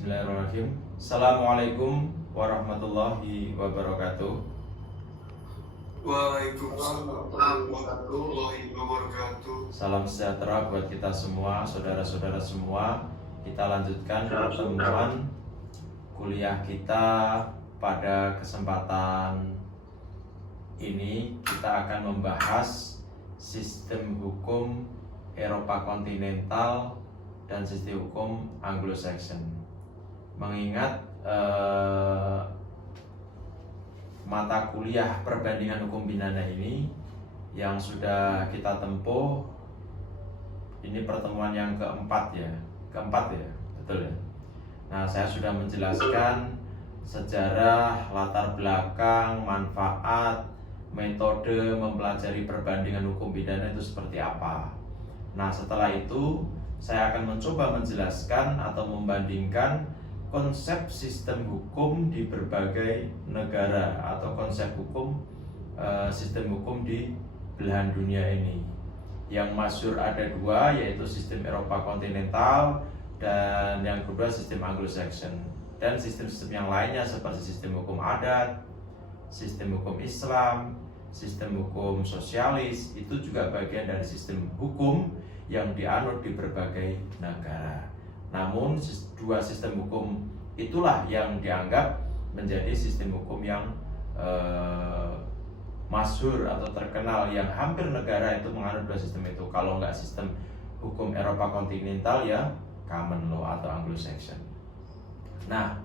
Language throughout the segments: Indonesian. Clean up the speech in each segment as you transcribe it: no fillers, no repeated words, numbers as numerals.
Bismillahirrahmanirrahim. Assalamualaikum warahmatullahi wabarakatuh. Waalaikumsalam warahmatullahi wabarakatuh. Salam sejahtera buat kita semua, saudara-saudara semua. Kita lanjutkan pertemuan kuliah kita. Pada kesempatan ini kita akan membahas sistem hukum Eropa kontinental dan sistem hukum Anglo-Saxon. Mengingat mata kuliah perbandingan hukum pidana ini yang sudah kita tempuh, ini pertemuan yang keempat ya, betul ya. Nah, saya sudah menjelaskan sejarah, latar belakang, manfaat, metode mempelajari perbandingan hukum pidana itu seperti apa. Nah, setelah itu saya akan mencoba menjelaskan atau membandingkan konsep sistem hukum di berbagai negara atau konsep hukum sistem hukum di belahan dunia ini. Yang masyhur ada dua, yaitu sistem Eropa kontinental dan yang kedua sistem Anglo-Saxon. Dan sistem-sistem yang lainnya seperti sistem hukum adat, sistem hukum Islam, sistem hukum sosialis itu juga bagian dari sistem hukum yang dianut di berbagai negara. Namun dua sistem hukum itulah yang dianggap menjadi sistem hukum yang masyhur atau terkenal, yang hampir negara itu menganut dua sistem itu. Kalau nggak sistem hukum Eropa kontinental ya common law atau Anglo-Saxon. Nah,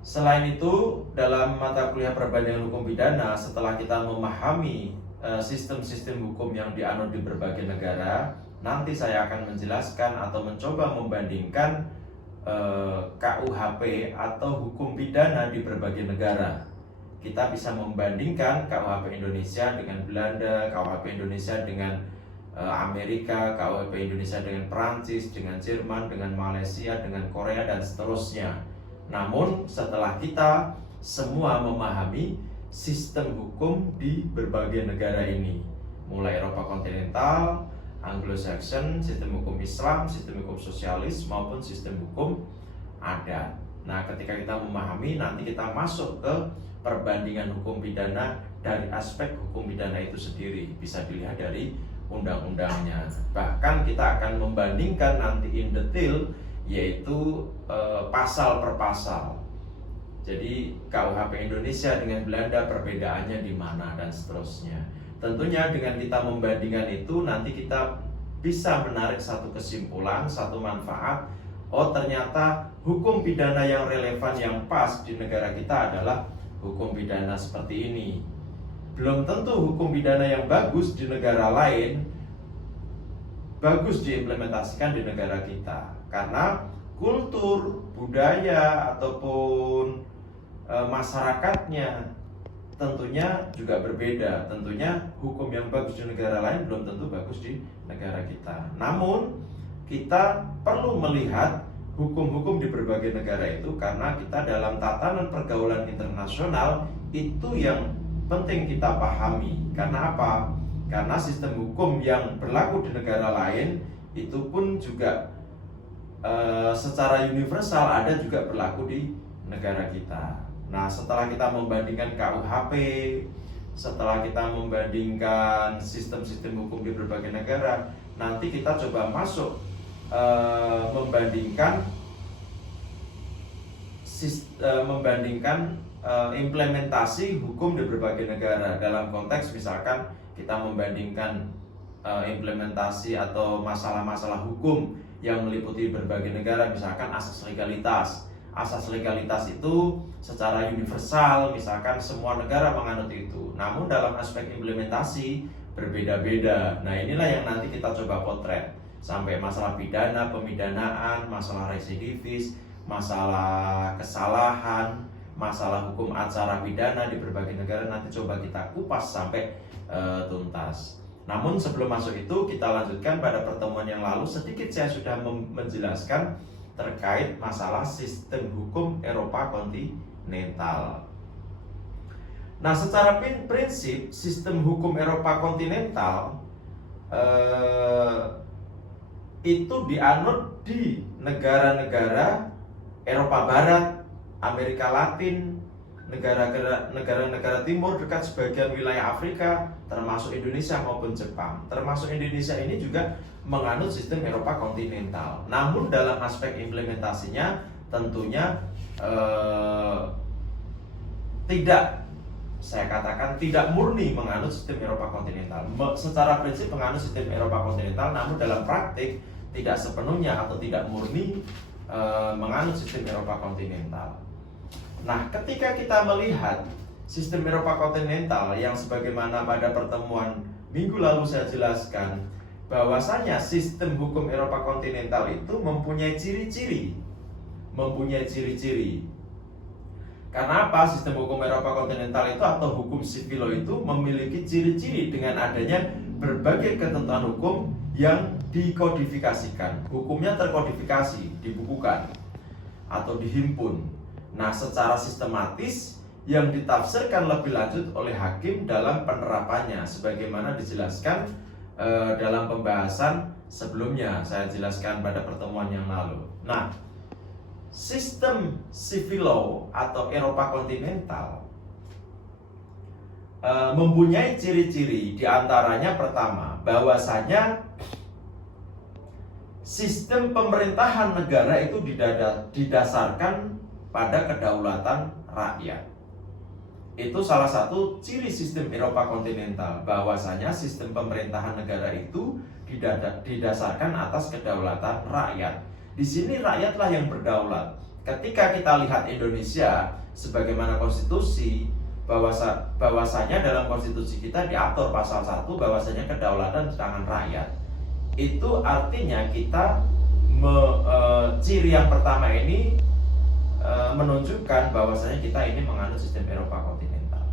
selain itu dalam mata kuliah perbandingan hukum pidana, setelah kita memahami sistem-sistem hukum yang dianut di berbagai negara, nanti saya akan menjelaskan atau mencoba membandingkan KUHP atau hukum pidana di berbagai negara. Kita bisa membandingkan KUHP Indonesia dengan Belanda, KUHP Indonesia dengan Amerika, KUHP Indonesia dengan Perancis, dengan Jerman, dengan Malaysia, dengan Korea, dan seterusnya. Namun setelah kita semua memahami sistem hukum di berbagai negara ini, mulai Eropa kontinental, Anglo-Saxon, sistem hukum Islam, sistem hukum sosialis, maupun sistem hukum adat. Nah, ketika kita memahami, nanti kita masuk ke perbandingan hukum pidana dari aspek hukum pidana itu sendiri. Bisa dilihat dari undang-undangnya. Bahkan kita akan membandingkan nanti in detail, yaitu pasal per pasal. Jadi KUHP Indonesia dengan Belanda perbedaannya di mana dan seterusnya. Tentunya dengan kita membandingkan itu nanti kita bisa menarik satu kesimpulan, satu manfaat. Oh, ternyata hukum pidana yang relevan, yang pas di negara kita adalah hukum pidana seperti ini. Belum tentu hukum pidana yang bagus di negara lain bagus diimplementasikan di negara kita, karena kultur, budaya, ataupun masyarakatnya tentunya juga berbeda. Tentunya hukum yang bagus di negara lain belum tentu bagus di negara kita. Namun kita perlu melihat hukum-hukum di berbagai negara itu, karena kita dalam tatanan pergaulan internasional itu yang penting kita pahami. Karena apa? Karena sistem hukum yang berlaku di negara lain itu pun juga secara universal ada juga berlaku di negara kita. Nah, setelah kita membandingkan KUHP, setelah kita membandingkan sistem-sistem hukum di berbagai negara, nanti kita coba masuk membandingkan implementasi hukum di berbagai negara. Dalam konteks misalkan kita membandingkan implementasi atau masalah-masalah hukum yang meliputi berbagai negara, misalkan asas legalitas. Asas legalitas itu secara universal, misalkan semua negara menganut itu. Namun dalam aspek implementasi berbeda-beda. Nah, inilah yang nanti kita coba potret. Sampai masalah pidana, pemidanaan, masalah residivis, masalah kesalahan, masalah hukum acara pidana di berbagai negara, nanti coba kita kupas sampai tuntas. Namun sebelum masuk itu, kita lanjutkan pada pertemuan yang lalu. Sedikit saya sudah menjelaskan terkait masalah sistem hukum Eropa kontinental. Nah, secara prinsip sistem hukum Eropa kontinental itu dianut di negara-negara Eropa Barat, Amerika Latin, negara-negara timur dekat sebagian wilayah Afrika, termasuk Indonesia maupun Jepang. Termasuk Indonesia ini juga menganut sistem Eropa kontinental. Namun dalam aspek implementasinya tentunya saya katakan tidak murni menganut sistem Eropa kontinental. Secara prinsip menganut sistem Eropa kontinental, namun dalam praktik tidak sepenuhnya atau tidak murni menganut sistem Eropa kontinental. Nah, ketika kita melihat sistem Eropa kontinental yang sebagaimana pada pertemuan minggu lalu saya jelaskan, bahwasanya sistem hukum Eropa kontinental itu mempunyai ciri-ciri. Karena apa? Sistem hukum Eropa kontinental itu atau hukum sivilo itu memiliki ciri-ciri dengan adanya berbagai ketentuan hukum yang dikodifikasikan. Hukumnya terkodifikasi, dibukukan atau dihimpun. Nah, secara sistematis yang ditafsirkan lebih lanjut oleh hakim dalam penerapannya, sebagaimana dijelaskan dalam pembahasan sebelumnya saya jelaskan pada pertemuan yang lalu. Nah, sistem civil law atau Eropa kontinental mempunyai ciri-ciri, diantaranya pertama, bahwasanya sistem pemerintahan negara itu didasarkan pada kedaulatan rakyat. Itu salah satu ciri sistem Eropa kontinental, bahwasanya sistem pemerintahan negara itu didasarkan atas kedaulatan rakyat. Di sini rakyatlah yang berdaulat. Ketika kita lihat Indonesia sebagaimana konstitusi, bahwasanya dalam konstitusi kita diatur pasal 1 bahwasanya kedaulatan di tangan rakyat. Itu artinya kita ciri yang pertama ini menunjukkan bahwasanya kita ini menganut sistem Eropa kontinental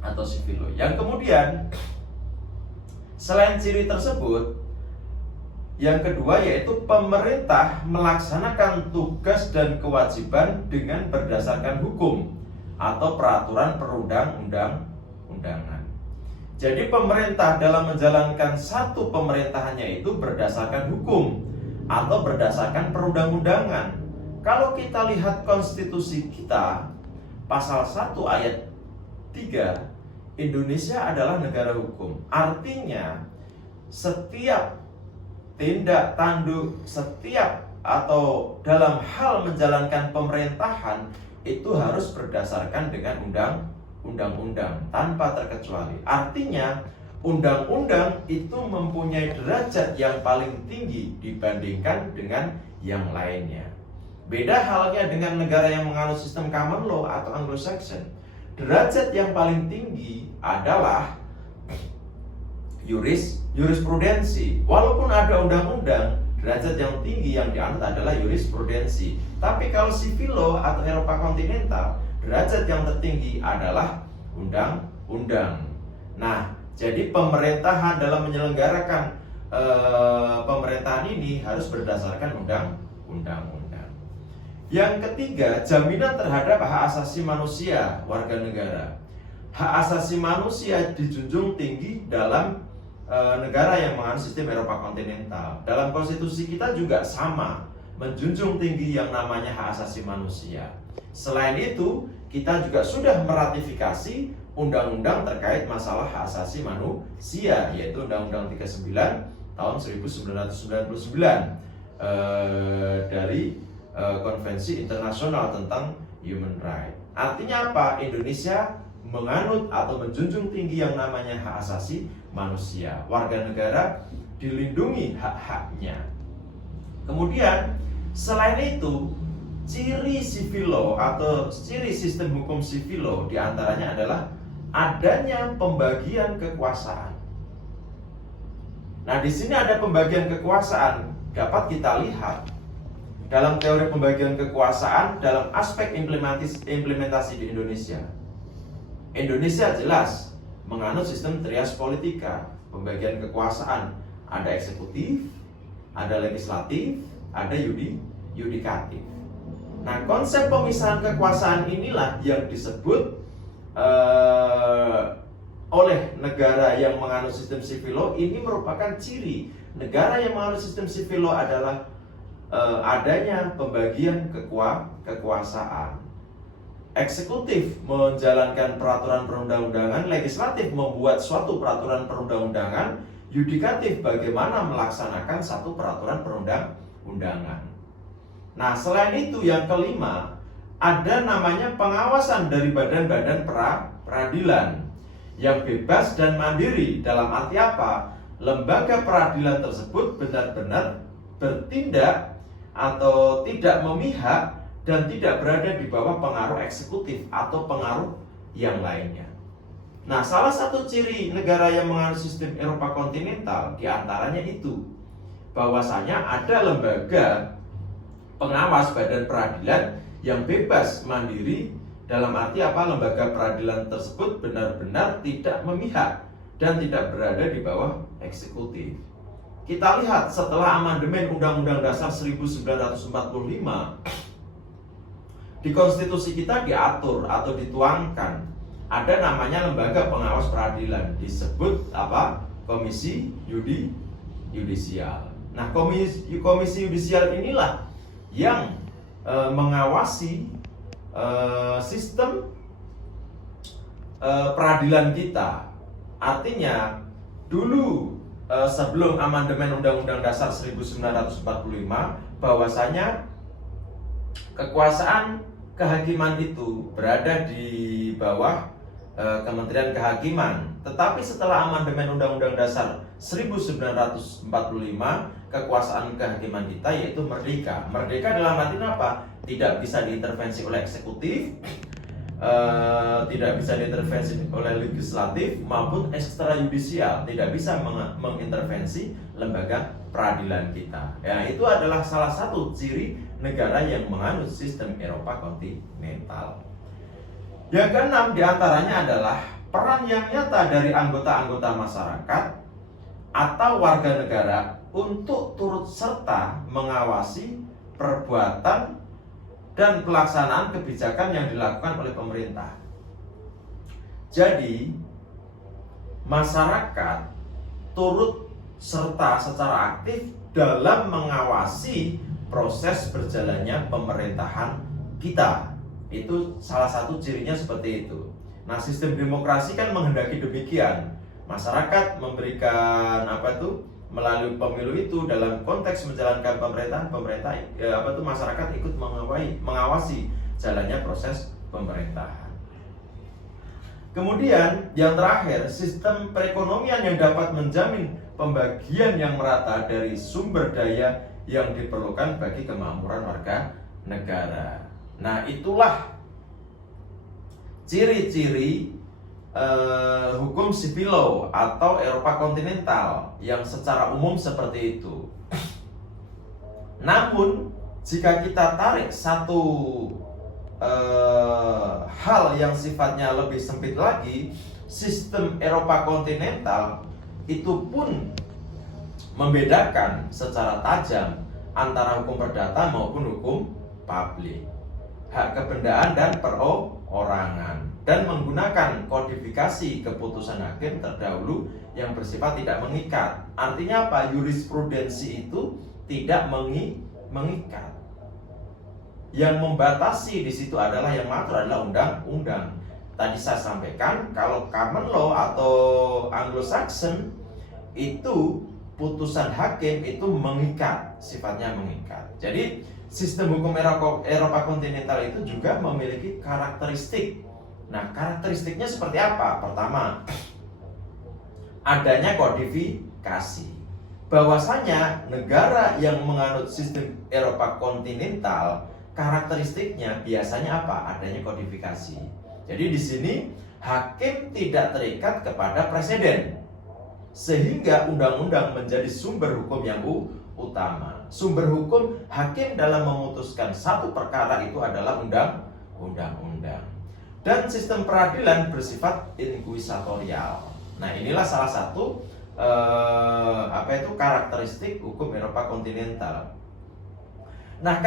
atau civil law. Yang kemudian selain ciri tersebut, yang kedua yaitu pemerintah melaksanakan tugas dan kewajiban dengan berdasarkan hukum atau peraturan perundang-undangan. Jadi pemerintah dalam menjalankan satu pemerintahannya itu berdasarkan hukum atau berdasarkan perundang-undangan. Kalau kita lihat konstitusi kita, pasal 1 ayat 3, Indonesia adalah negara hukum. Artinya setiap tindak tanduk, setiap atau dalam hal menjalankan pemerintahan itu harus berdasarkan dengan undang-undang tanpa terkecuali. Artinya undang-undang itu mempunyai derajat yang paling tinggi dibandingkan dengan yang lainnya. Beda halnya dengan negara yang menganut sistem common law atau Anglo-Saxon. Derajat yang paling tinggi adalah jurisprudensi. Walaupun ada undang-undang, derajat yang tinggi yang dianut adalah jurisprudensi. Tapi kalau civil law atau Eropa kontinental, derajat yang tertinggi adalah undang-undang. Nah, jadi pemerintahan dalam menyelenggarakan pemerintahan ini harus berdasarkan undang-undang. Yang ketiga, jaminan terhadap hak asasi manusia warga negara. Hak asasi manusia dijunjung tinggi dalam negara yang menganut sistem Eropa kontinental. Dalam konstitusi kita juga sama, menjunjung tinggi yang namanya hak asasi manusia. Selain itu, kita juga sudah meratifikasi undang-undang terkait masalah hak asasi manusia, yaitu Undang-Undang 39 tahun 1999 dari Konvensi Internasional tentang Human Rights. Artinya apa? Indonesia menganut atau menjunjung tinggi yang namanya hak asasi manusia. Warga negara dilindungi hak-haknya. Kemudian selain itu, ciri civil law atau ciri sistem hukum civil law diantaranya adalah adanya pembagian kekuasaan. Nah, di sini ada pembagian kekuasaan, dapat kita lihat dalam teori pembagian kekuasaan dalam aspek implementasi di Indonesia. Indonesia jelas menganut sistem trias politika, pembagian kekuasaan, ada eksekutif, ada legislatif, ada yudikatif. Nah, konsep pemisahan kekuasaan inilah yang disebut oleh negara yang menganut sistem civil law. Ini merupakan ciri negara yang menganut sistem civil law adalah adanya pembagian kekuasaan. Eksekutif menjalankan peraturan perundang-undangan, legislatif membuat suatu peraturan perundang-undangan, yudikatif bagaimana melaksanakan satu peraturan perundang-undangan. Nah, selain itu yang kelima, ada namanya pengawasan dari badan-badan peradilan yang bebas dan mandiri. Dalam arti apa? Lembaga peradilan tersebut benar-benar bertindak atau tidak memihak dan tidak berada di bawah pengaruh eksekutif atau pengaruh yang lainnya. Nah, salah satu ciri negara yang menganut sistem Eropa kontinental diantaranya itu, bahwasanya ada lembaga pengawas badan peradilan yang bebas mandiri. Dalam arti apa? Lembaga peradilan tersebut benar-benar tidak memihak dan tidak berada di bawah eksekutif. Kita lihat setelah amandemen Undang-Undang Dasar 1945, di konstitusi kita diatur atau dituangkan ada namanya lembaga pengawas peradilan, disebut apa? Komisi Yudisial. Nah, komisi Yudisial inilah yang mengawasi sistem peradilan kita. Artinya dulu sebelum amandemen Undang-Undang Dasar 1945, bahwasanya kekuasaan kehakiman itu berada di bawah Kementerian Kehakiman. Tetapi setelah amandemen Undang-Undang Dasar 1945, kekuasaan kehakiman kita yaitu merdeka. Merdeka dalam arti apa? Tidak bisa diintervensi oleh eksekutif, tidak bisa diintervensi oleh legislatif maupun ekstrayudisial, tidak bisa mengintervensi lembaga peradilan kita. Ya, itu adalah salah satu ciri negara yang menganut sistem Eropa kontinental. Yang keenam diantaranya adalah peran yang nyata dari anggota-anggota masyarakat atau warga negara untuk turut serta mengawasi perbuatan dan pelaksanaan kebijakan yang dilakukan oleh pemerintah. Jadi, masyarakat turut serta secara aktif dalam mengawasi proses berjalannya pemerintahan kita. Itu salah satu cirinya seperti itu. Nah, sistem demokrasi kan menghendaki demikian. Masyarakat memberikan melalui pemilu itu dalam konteks menjalankan pemerintahan, masyarakat ikut mengawasi jalannya proses pemerintahan. Kemudian yang terakhir, sistem perekonomian yang dapat menjamin pembagian yang merata dari sumber daya yang diperlukan bagi kemakmuran warga negara. Nah, itulah ciri-ciri hukum civil law atau Eropa kontinental yang secara umum seperti itu. Namun, jika kita tarik satu hal yang sifatnya lebih sempit lagi, sistem Eropa kontinental itu pun membedakan secara tajam antara hukum perdata maupun hukum publik, hak kebendaan dan perorangan, dan menggunakan kodifikasi keputusan hakim terdahulu yang bersifat tidak mengikat. Artinya apa? Jurisprudensi itu tidak mengikat. Yang membatasi di situ adalah yang mengatur adalah undang-undang. Tadi saya sampaikan kalau common law atau Anglo-Saxon itu putusan hakim itu mengikat, sifatnya mengikat. Jadi sistem hukum Eropa kontinental itu juga memiliki karakteristik. Nah, karakteristiknya seperti apa? Pertama, adanya kodifikasi. Bahwasanya negara yang menganut sistem Eropa kontinental, karakteristiknya biasanya apa? Adanya kodifikasi. Jadi di sini hakim tidak terikat kepada presiden, sehingga undang-undang menjadi sumber hukum yang utama. Sumber hukum hakim dalam memutuskan satu perkara itu adalah undang-undang. Dan sistem peradilan bersifat inkuisitorial. Nah, inilah salah satu karakteristik hukum Eropa kontinental. Nah,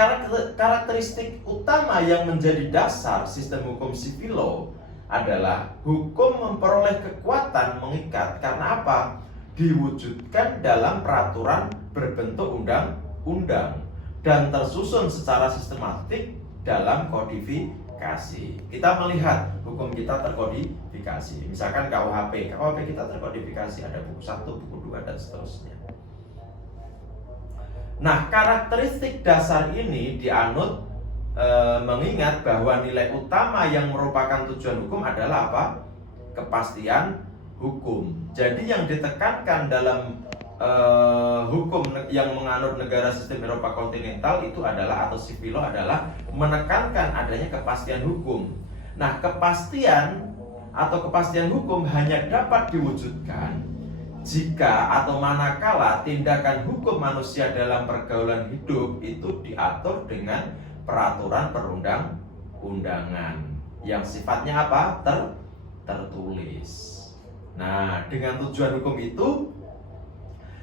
karakteristik utama yang menjadi dasar sistem hukum civil law adalah hukum memperoleh kekuatan mengikat. Karena apa? Diwujudkan dalam peraturan berbentuk undang-undang. dan tersusun secara sistematik dalam kodifikasi. Kita melihat hukum kita terkodifikasi. Misalkan KUHP kita terkodifikasi, ada buku 1, buku 2, dan seterusnya. Nah, karakteristik dasar ini dianut mengingat bahwa nilai utama yang merupakan tujuan hukum adalah apa? Kepastian hukum. Jadi yang ditekankan dalam hukum yang menganut negara sistem Eropa kontinental itu adalah, atau Sivilo adalah, menekankan adanya kepastian hukum. Nah, kepastian hukum hanya dapat diwujudkan jika atau manakala tindakan hukum manusia dalam pergaulan hidup itu diatur dengan peraturan perundang-undangan yang sifatnya apa? Tertulis. Nah, dengan tujuan hukum itu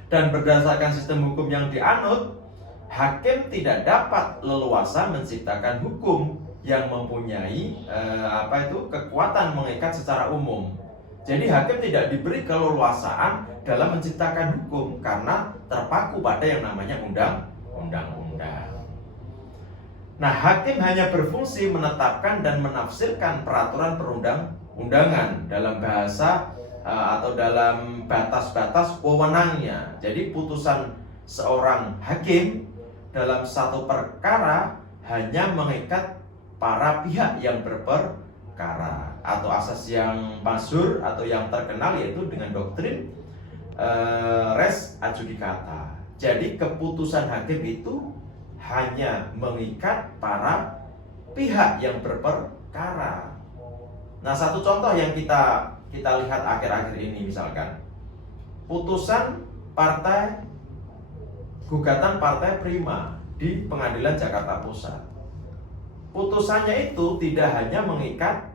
dan berdasarkan sistem hukum yang dianut, hakim tidak dapat leluasa menciptakan hukum yang mempunyai kekuatan mengikat secara umum. Jadi hakim tidak diberi keleluasaan dalam menciptakan hukum karena terpaku pada yang namanya undang-undang. Nah, hakim hanya berfungsi menetapkan dan menafsirkan peraturan perundang-undangan dalam bahasa atau dalam batas-batas wewenangnya. Jadi putusan seorang hakim dalam satu perkara hanya mengikat para pihak yang berperkara, atau asas yang masyhur atau yang terkenal yaitu dengan doktrin res adjudicata. Jadi keputusan hakim itu hanya mengikat para pihak yang berperkara. Nah, satu contoh yang kita lihat akhir-akhir ini, misalkan putusan gugatan Partai Prima di Pengadilan Jakarta Pusat. Putusannya itu tidak hanya mengikat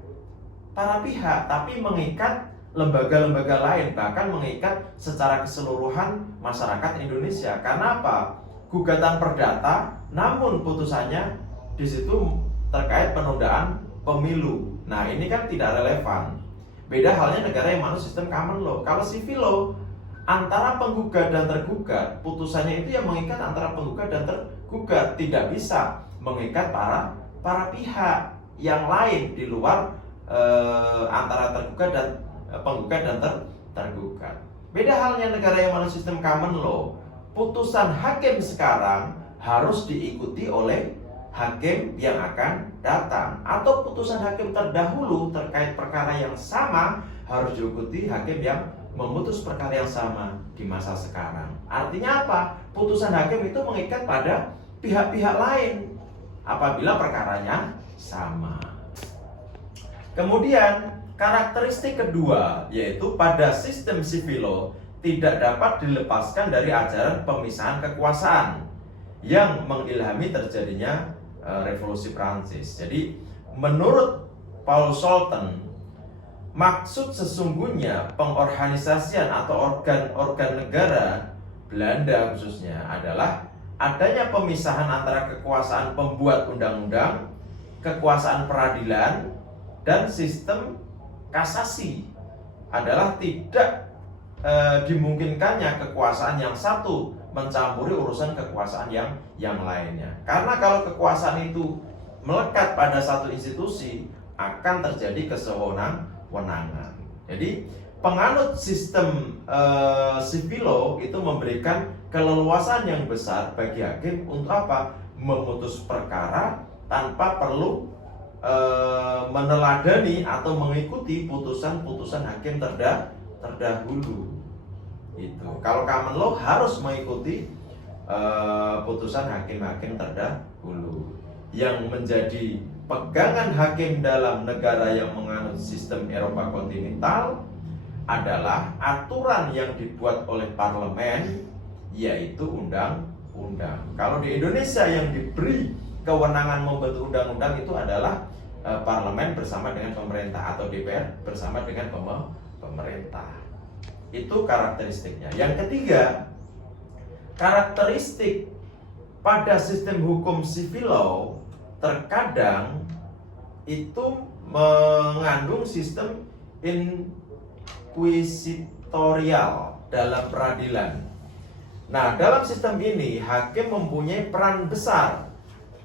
para pihak, tapi mengikat lembaga-lembaga lain, bahkan mengikat secara keseluruhan masyarakat Indonesia. Karena apa? Gugatan perdata, namun putusannya di situ terkait penundaan pemilu. Nah, ini kan tidak relevan. Beda halnya negara yang manut sistem common law. Kalau civil law, antara penggugat dan tergugat, putusannya itu yang mengikat antara penggugat dan tergugat, tidak bisa mengikat para pihak yang lain di luar antara tergugat dan penggugat dan tergugat. Beda halnya negara yang manut sistem common law, putusan hakim sekarang harus diikuti oleh hakim yang akan datang, atau putusan hakim terdahulu terkait perkara yang sama harus diikuti hakim yang memutus perkara yang sama di masa sekarang. Artinya apa? Putusan hakim itu mengikat pada pihak-pihak lain apabila perkaranya sama. Kemudian karakteristik kedua yaitu pada sistem civil law tidak dapat dilepaskan dari ajaran pemisahan kekuasaan yang mengilhami terjadinya revolusi Prancis. Jadi menurut Paul Scholten, maksud sesungguhnya pengorganisasian atau organ-organ negara Belanda khususnya adalah adanya pemisahan antara kekuasaan pembuat undang-undang, kekuasaan peradilan, dan sistem kasasi. Adalah tidak dimungkinkannya kekuasaan yang satu mencampuri urusan kekuasaan yang lainnya. Karena kalau kekuasaan itu melekat pada satu institusi, akan terjadi kesewenang-wenangan. Jadi penganut sistem civil law itu memberikan keleluasan yang besar bagi hakim untuk apa? Memutus perkara tanpa perlu meneladani atau mengikuti putusan-putusan hakim terdahulu. Itu. Kalau common law harus mengikuti putusan hakim-hakim terdahulu. Yang menjadi pegangan hakim dalam negara yang menganut sistem Eropa kontinental adalah aturan yang dibuat oleh parlemen, yaitu undang-undang. Kalau di Indonesia yang diberi kewenangan membuat undang-undang itu adalah parlemen bersama dengan pemerintah, atau DPR bersama dengan pemerintah. Itu karakteristiknya. Yang ketiga, karakteristik pada sistem hukum civil law terkadang itu mengandung sistem inquisitorial dalam peradilan. Nah, dalam sistem ini hakim mempunyai peran besar.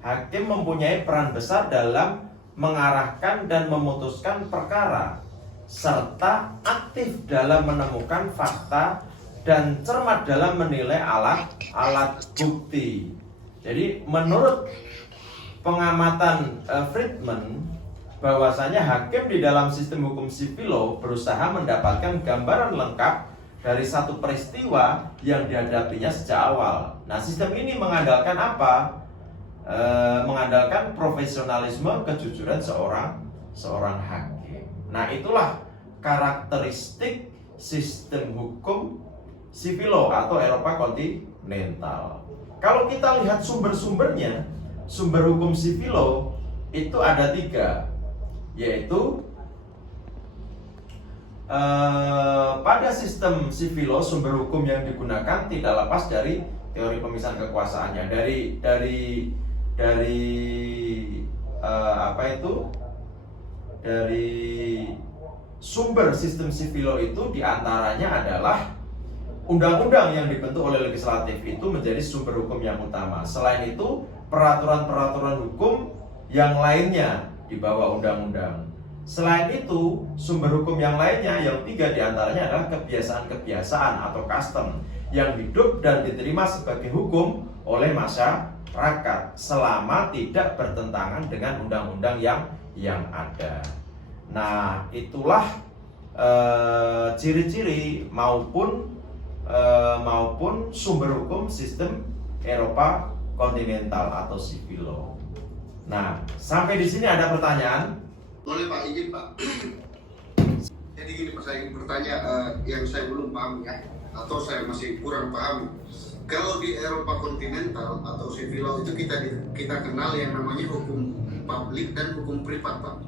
Hakim mempunyai peran besar dalam mengarahkan dan memutuskan perkara, serta aktif dalam menemukan fakta dan cermat dalam menilai alat bukti. Jadi menurut pengamatan Friedman, bahwasanya hakim di dalam sistem hukum civil law berusaha mendapatkan gambaran lengkap dari satu peristiwa yang dihadapinya sejak awal. Nah, sistem ini mengandalkan apa? Mengandalkan profesionalisme, kejujuran seorang hakim. Nah, itulah karakteristik sistem hukum civil law atau Eropa kontinental. Kalau kita lihat sumber-sumbernya, sumber hukum civil law itu ada 3, yaitu pada sistem civil law sumber hukum yang digunakan tidak lepas dari teori pemisahan kekuasaannya, dari sumber sistem civil law itu diantaranya adalah undang-undang yang dibentuk oleh legislatif itu menjadi sumber hukum yang utama. Selain itu, peraturan-peraturan hukum yang lainnya di bawah undang-undang. Selain itu, sumber hukum yang lainnya yang 3 diantaranya adalah kebiasaan-kebiasaan atau custom yang hidup dan diterima sebagai hukum oleh masyarakat selama tidak bertentangan dengan undang-undang yang ada. Nah, itulah ciri-ciri maupun sumber hukum sistem Eropa kontinental atau civil law. Nah, sampai di sini ada pertanyaan? Boleh Pak, izin Pak. Jadi gini Pak, saya ingin bertanya yang saya belum paham ya, atau saya masih kurang paham. Kalau di Eropa kontinental atau civil law itu kita kenal yang namanya hukum publik dan hukum privat Pak,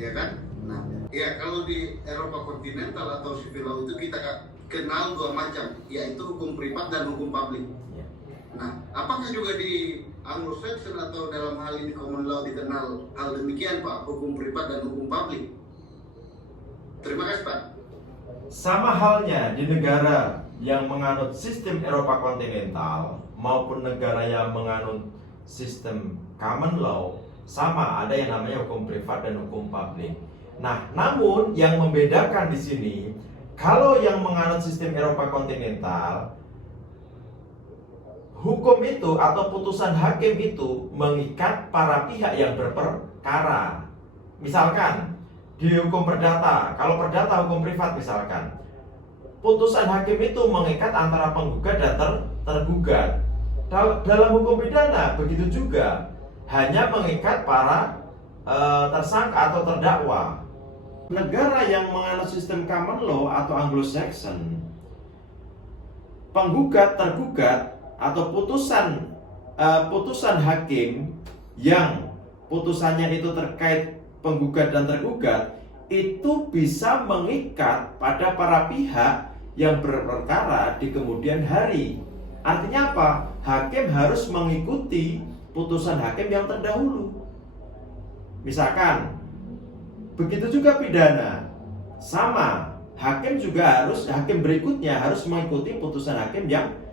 ya kan? Nah, ya kalau di Eropa kontinental atau civil law itu kita kenal 2 macam, yaitu hukum privat dan hukum publik. Nah, apakah juga di Anglo-Saxon atau dalam hal ini common law dikenal hal demikian Pak, hukum privat dan hukum publik? Terima kasih Pak. Sama halnya di negara yang menganut sistem Eropa kontinental maupun negara yang menganut sistem common law, sama ada yang namanya hukum privat dan hukum publik. Nah, namun yang membedakan di sini, kalau yang menganut sistem Eropa kontinental, hukum itu atau putusan hakim itu mengikat para pihak yang berperkara. Misalkan di hukum perdata, kalau perdata hukum privat misalkan, putusan hakim itu mengikat antara penggugat dan tergugat. Dalam hukum pidana begitu juga, hanya mengikat para tersangka atau terdakwa. Negara yang menganut sistem common law atau Anglo-Saxon, penggugat tergugat atau putusan hakim yang putusannya itu terkait penggugat dan tergugat itu bisa mengikat pada para pihak yang berperkara di kemudian hari. Artinya apa? Hakim harus mengikuti putusan hakim yang terdahulu. Misalkan begitu juga pidana, sama, hakim berikutnya harus mengikuti putusan hakim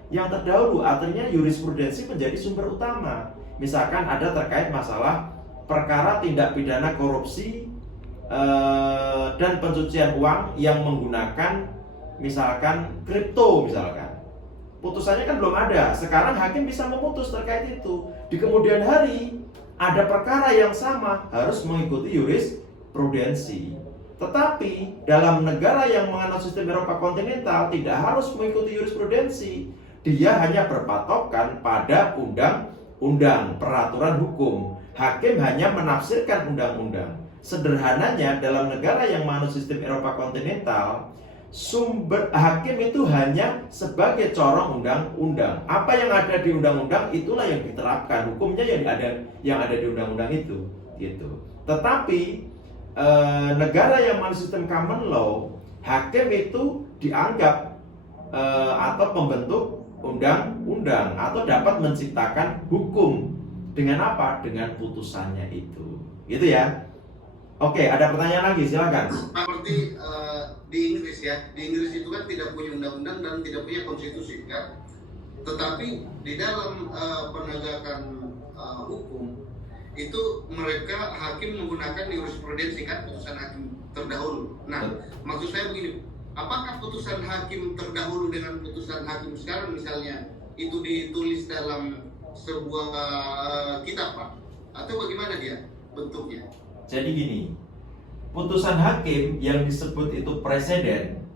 yang terdahulu. Artinya jurisprudensi menjadi sumber utama. Misalkan ada terkait masalah perkara tindak pidana korupsi dan pencucian uang yang menggunakan misalkan kripto misalkan. Putusannya kan belum ada. Sekarang hakim bisa memutus terkait itu. Di kemudian hari ada perkara yang sama, harus mengikuti jurisprudensi. Tetapi dalam negara yang menganut sistem Eropa kontinental tidak harus mengikuti jurisprudensi. Dia hanya berpatokan pada undang-undang, peraturan hukum. Hakim hanya menafsirkan undang-undang. Sederhananya dalam negara yang menganut sistem Eropa kontinental, sumber hakim itu hanya sebagai corong undang-undang. Apa yang ada di undang-undang itulah yang diterapkan, hukumnya yang ada di undang-undang itu, gitu. Tetapi negara yang menganut sistem common law, hakim itu dianggap atau pembentuk undang-undang atau dapat menciptakan hukum dengan apa? Dengan putusannya itu, gitu ya. Oke, ada pertanyaan lagi, silakan. Seperti di Inggris ya, di Inggris itu kan tidak punya undang-undang dan tidak punya konstitusi kan. Tetapi di dalam penegakan hukum itu mereka hakim menggunakan jurisprudensi kan, putusan hakim terdahulu. Nah, maksud saya begini, apakah putusan hakim terdahulu dengan putusan hakim sekarang misalnya itu ditulis dalam sebuah kitab, Pak? Atau bagaimana dia bentuknya? Jadi gini, putusan hakim yang disebut itu preseden,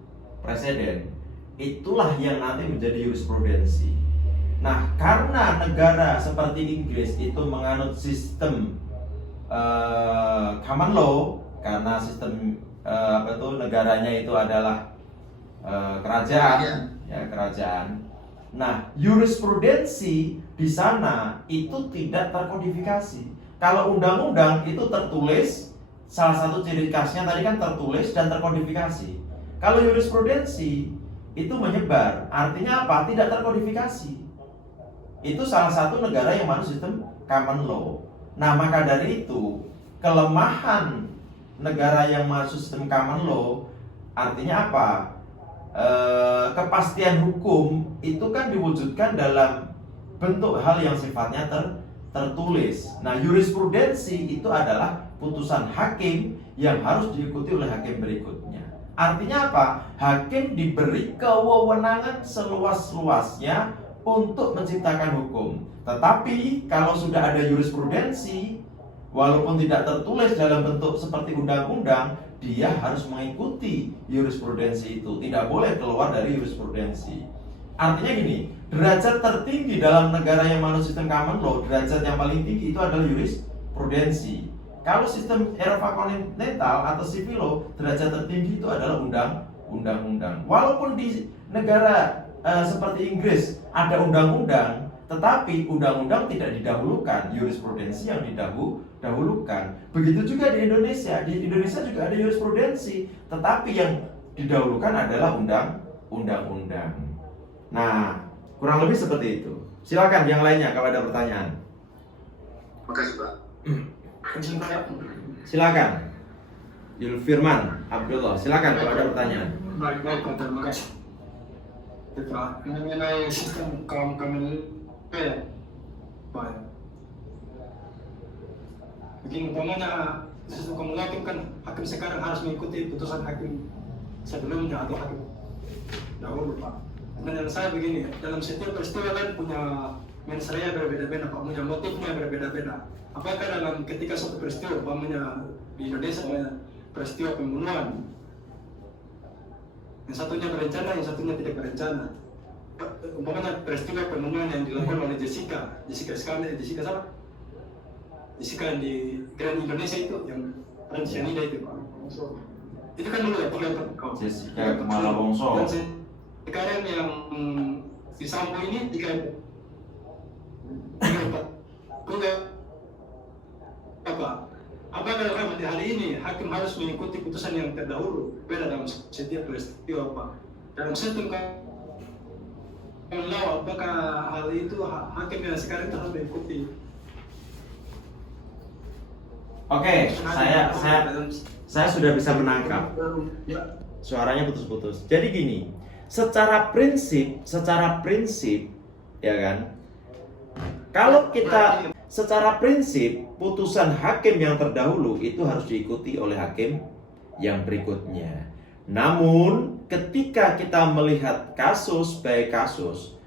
itulah yang nanti menjadi jurisprudensi. Nah, karena negara seperti Inggris itu menganut sistem common law, karena sistem negaranya itu adalah kerajaan, ya kerajaan. Nah, jurisprudensi di sana itu tidak terkodifikasi. Kalau undang-undang itu tertulis, salah satu ciri khasnya tadi kan tertulis dan terkodifikasi. Kalau jurisprudensi itu menyebar, artinya apa? Tidak terkodifikasi. Itu salah satu negara yang menganut sistem common law. Nah, maka dari itu kelemahan negara yang menganut sistem common law artinya apa? Kepastian hukum itu kan diwujudkan dalam bentuk hal yang sifatnya tertulis. Nah, jurisprudensi itu adalah putusan hakim yang harus diikuti oleh hakim berikutnya. Artinya apa? Hakim diberi kewenangan seluas-luasnya untuk menciptakan hukum. Tetapi kalau sudah ada jurisprudensi, walaupun tidak tertulis dalam bentuk seperti undang-undang, dia harus mengikuti jurisprudensi itu. Tidak boleh keluar dari jurisprudensi. Artinya gini, derajat tertinggi dalam negara yang menganut sistem common law, derajat yang paling tinggi itu adalah jurisprudensi. Kalau sistem Eropa kontinental atau civil law, derajat tertinggi itu adalah undang-undang. Walaupun di negara seperti Inggris ada undang-undang, tetapi undang-undang tidak didahulukan, jurisprudensi yang didahulukan. Begitu juga di Indonesia. Di Indonesia juga ada jurisprudensi, tetapi yang didahulukan adalah undang-undang. Nah, kurang lebih seperti itu. Silakan yang lainnya kalau ada pertanyaan. Makasih, Pak. Silakan. Firman Abdullah, silakan kalau ada pertanyaan. Baik, terima kasih. Mengenai sistem kami ya, baik. Begini, umpamanya sistem kumulatif kan hakim sekarang harus mengikuti putusan hakim sebelumnya atau hakim dahulu, Pak. Dan saya begini, dalam setiap peristiwa kan punya mens rea berbeda-beda, Pak, punya motifnya berbeda-beda. Apakah dalam ketika suatu peristiwa, umpamanya di Indonesia peristiwa pembunuhan, yang satunya berencana, yang satunya tidak berencana. Umpamanya peristiwa pembunuhan yang dilakukan oleh Jessica yang di Grand Indonesia itu, yang Cyanida itu, Pak. Itu kan dulu ya, Jessica Kumala Wongso. Dan sekarang yang di Sambo ini 3 apa? Apakah dalam hari ini hakim harus mengikuti putusan yang terdahulu? Beda dalam setiap peristiwa, Pak. Dalam sistem law, apakah hal itu hakim yang sekarang itu harus mengikuti? Oke, saya sudah bisa menangkap. Suaranya putus-putus. Jadi gini, secara prinsip, ya kan? Kalau kita secara prinsip, putusan hakim yang terdahulu itu harus diikuti oleh hakim yang berikutnya. Namun, ketika kita melihat kasus baik